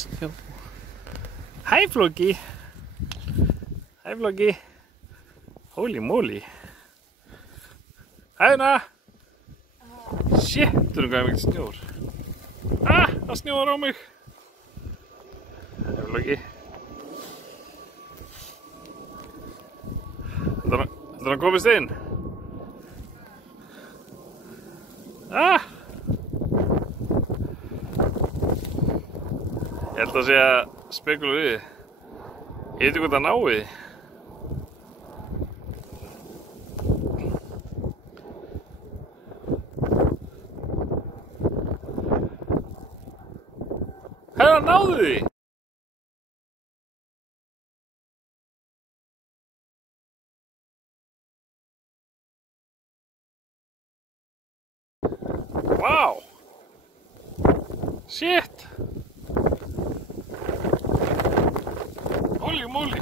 snjó. Hæ Flóki. Hæ Flóki. Holy moly. Hæna. Shit, þú erum hvað mikið snjór. Það snjóar á mig. Hæ Flóki. Heldur hann komist inn? Ég held að sé að spekula við. Ég veit ekki hvort það nái. Hefur hann náðu því? Vá! Shit! Holy moly!